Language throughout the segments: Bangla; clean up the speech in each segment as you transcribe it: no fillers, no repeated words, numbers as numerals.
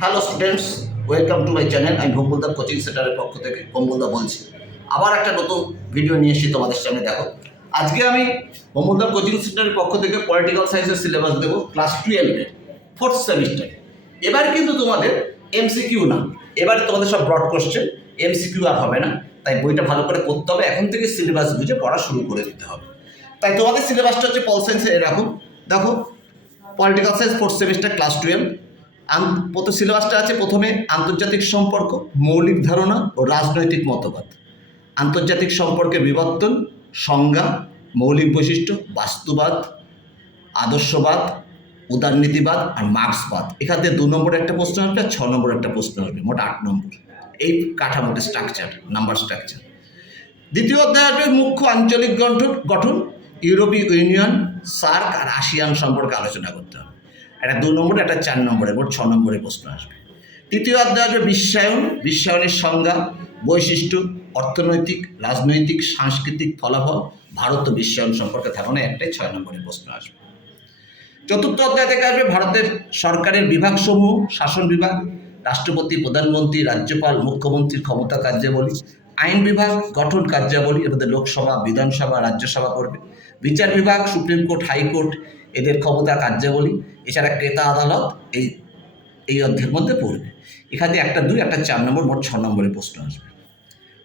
Hello students, welcome to my channel. আমি ভোম্বলদা কোচিং সেন্টারের পক্ষ থেকে ভোম্বলদা বলছি। আবার একটা নতুন ভিডিও নিয়ে এসেছি তোমাদের সামনে। দেখো, আজকে আমি ভোম্বলদা কোচিং সেন্টারের পক্ষ থেকে পলিটিক্যাল সায়েন্সের সিলেবাস দেবো ক্লাস 12-এর 4th সেমিস্টারে। এবার কিন্তু তোমাদের এমসিকিউ না, এবার তোমাদের সব ব্রড কোশ্চেন, এমসিকিউ আর হবে না। তাই বইটা ভালো করে পড়তে হবে, এখন থেকে সিলেবাস বুঝে পড়া শুরু করে দিতে হবে। তাই তোমাদের সিলেবাসটা হচ্ছে পল সায়েন্সের এরকম। দেখো, political science 4th semester class 12। প্রথম সিলেবাসটা আছে প্রথমে আন্তর্জাতিক সম্পর্ক, মৌলিক ধারণা ও রাজনৈতিক মতবাদ। আন্তর্জাতিক সম্পর্কের বিবর্তন, সংজ্ঞা, মৌলিক বৈশিষ্ট্য, বাস্তুবাদ, আদর্শবাদ, উদারনীতিবাদ আর মার্ক্সবাদ। এখান থেকে 2 নম্বরে একটা প্রশ্ন আসবে আর 6 নম্বরে একটা প্রশ্ন আসবে, মোট 8 নম্বর। এই কাঠামোটা স্ট্রাকচার, নাম্বার স্ট্রাকচার। দ্বিতীয় অধ্যায় আসবে মুখ্য আঞ্চলিক গঠন, ইউরোপীয় ইউনিয়ন, সার্ক আর আসিয়ান সম্পর্কে আলোচনা করতে হবে। একটা 2 নম্বরে, একটা 4 নম্বরে, মোট 6 নম্বরে প্রশ্ন আসবে। তৃতীয় অধ্যায় আসবে বিশ্বায়ন, বিশ্বায়নের সংজ্ঞা, বৈশিষ্ট্য, অর্থনৈতিক, রাজনৈতিক, সাংস্কৃতিক ফলাফল, ভারত ও বিশ্বায়ন সম্পর্কে ধারণা, একটাই 6 নম্বরে প্রশ্ন আসবে। চতুর্থ অধ্যায় থেকে আসবে ভারতের সরকারের বিভাগসমূহ, শাসন বিভাগ, রাষ্ট্রপতি, প্রধানমন্ত্রী, রাজ্যপাল, মুখ্যমন্ত্রীর ক্ষমতা কার্যাবলী, আইন বিভাগ, গঠন কার্যাবলী, এদের লোকসভা, বিধানসভা, রাজ্যসভা করবে, বিচার বিভাগ, সুপ্রিম কোর্ট, হাইকোর্ট, এদের ক্ষমতা কার্যাবলী, এছাড়া ক্রেতা আদালত এই অধ্যায়ের মধ্যে পড়বে। এখানে একটা 2, একটা 4 নম্বর, মোট 6 নম্বরের প্রশ্ন আসবে।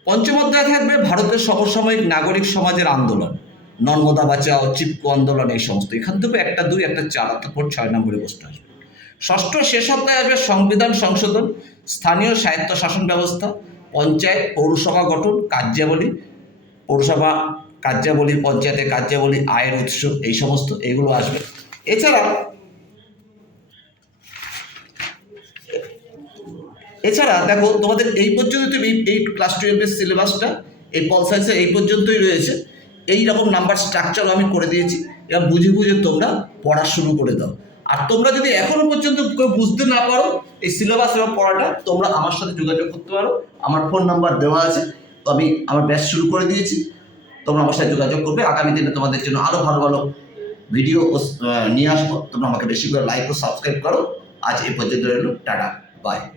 পঞ্চম অধ্যায় থাকবে ভারতের সমসাময়িক নাগরিক সমাজের আন্দোলন, নর্মদা বাঁচাও, চিপকো আন্দোলন, এই সমস্ত। এখান থেকে একটা 2, একটা 4, অর্থাৎ 6 নম্বরে প্রশ্ন আসবে। ষষ্ঠ শেষ অধ্যায় আসবে সংবিধান সংশোধন, স্থানীয় স্বায়ত্ত শাসন ব্যবস্থা, পঞ্চায়েত, পৌরসভা গঠন, কার্যাবলী, পৌরসভা কার্যাবলী, পঞ্চায়েতের কার্যাবলী, আয়ের উৎস, এই সমস্ত এগুলো আসবে। এছাড়া দেখো, তোমাদের এই পর্যন্ত তুমি এই ক্লাস 12-এর সিলেবাসটা এই পল সায়েন্সে এই পর্যন্তই রয়েছে। এই রকম নাম্বার স্ট্রাকচারও আমি করে দিয়েছি। এবার বুঝে বুঝে তোমরা পড়া শুরু করে দাও। আর তোমরা যদি এখনো পর্যন্ত কেউ বুঝতে না পারো এই সিলেবাস এবং পড়াটা, তোমরা আমার সাথে যোগাযোগ করতে পারো। আমার ফোন নাম্বার দেওয়া আছে, তো আমি আমার ব্যাচ শুরু করে দিয়েছি। তোমরা আমার সাথে যোগাযোগ করবে। আগামী দিনে তোমাদের জন্য আরও ভালো ভালো ভিডিও নিয়ে আসবো। তোমরা আমাকে বেশি করে লাইক ও সাবস্ক্রাইব করো। আজ এই পর্যন্ত রইল, টাটা, বাই।